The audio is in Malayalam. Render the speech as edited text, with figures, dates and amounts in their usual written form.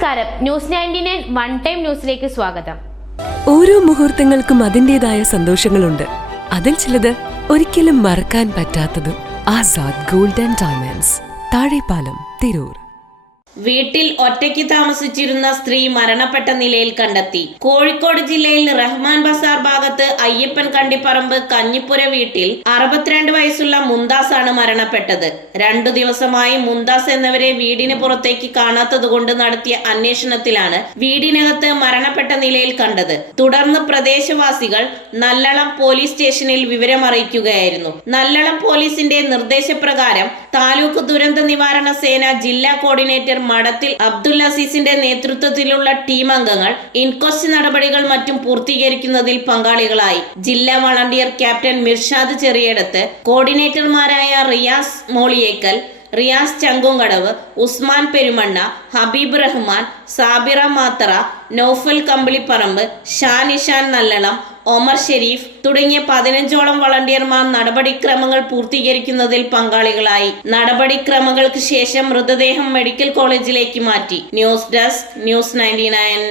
നമസ്കാരം, ന്യൂസ് 99 വൺ ടൈം ന്യൂസിലേക്ക് സ്വാഗതം. ഓരോ മുഹൂർത്തങ്ങൾക്കും അതിൻ്റെതായ സന്തോഷങ്ങളുണ്ട്. അതിൽ ചിലത് ഒരിക്കലും മറക്കാൻ പറ്റാത്തതും. Azad gold and diamonds, Thazhepalam, Tirur. വീട്ടിൽ ഒറ്റയ്ക്ക് താമസിച്ചിരുന്ന സ്ത്രീ മരണപ്പെട്ട നിലയിൽ കണ്ടെത്തി. കോഴിക്കോട് ജില്ലയിൽ റഹ്മാൻ ബസാർ ഭാഗത്ത് അയ്യപ്പൻ കണ്ടിപ്പറമ്പ് കഞ്ഞിപ്പുര വീട്ടിൽ 62 വയസ്സുള്ള മുന്താസ് ആണ് മരണപ്പെട്ടത്. 2 ദിവസമായി മുന്താസ് എന്നവരെ വീടിന് പുറത്തേക്ക് കാണാത്തതുകൊണ്ട് നടത്തിയ അന്വേഷണത്തിലാണ് വീടിനകത്ത് മരണപ്പെട്ട നിലയിൽ കണ്ടത്. തുടർന്ന് പ്രദേശവാസികൾ നല്ലളം പോലീസ് സ്റ്റേഷനിൽ വിവരമറിയിക്കുകയായിരുന്നു. നല്ലളം പോലീസിന്റെ നിർദ്ദേശപ്രകാരം താലൂക്ക് ദുരന്ത നിവാരണ സേന ജില്ലാ കോർഡിനേറ്റർ മഠത്തിൽ അബ്ദുൽ അസീസിന്റെ നേതൃത്വത്തിലുള്ള ടീം അംഗങ്ങൾ ഇൻക്വസ്റ്റ് നടപടികൾ മറ്റും പൂർത്തീകരിക്കുന്നതിൽ പങ്കാളികളായി. ജില്ലാ വളണ്ടിയർ ക്യാപ്റ്റൻ മിർഷാദ് ചെറിയടത്ത്, കോർഡിനേറ്റർമാരായ റിയാസ് മോളിയേക്കൽ, റിയാസ് ചങ്കുംകടവ്, ഉസ്മാൻ പെരുമണ്ണ, ഹബീബ് റഹ്മാൻ, സാബിറ മാത്തറ, നൗഫൽ കമ്പിളിപ്പറമ്പ്, ഷാനിഷാൻ നല്ലളം, ഒമർ ഷെരീഫ് തുടങ്ങിയ 15ഓളം വളണ്ടിയർമാർ നടപടിക്രമങ്ങൾ പൂർത്തീകരിക്കുന്നതിൽ പങ്കാളികളായി. നടപടിക്രമങ്ങൾക്ക് ശേഷം മൃതദേഹം മെഡിക്കൽ കോളേജിലേക്ക് മാറ്റി. News desk, news 99.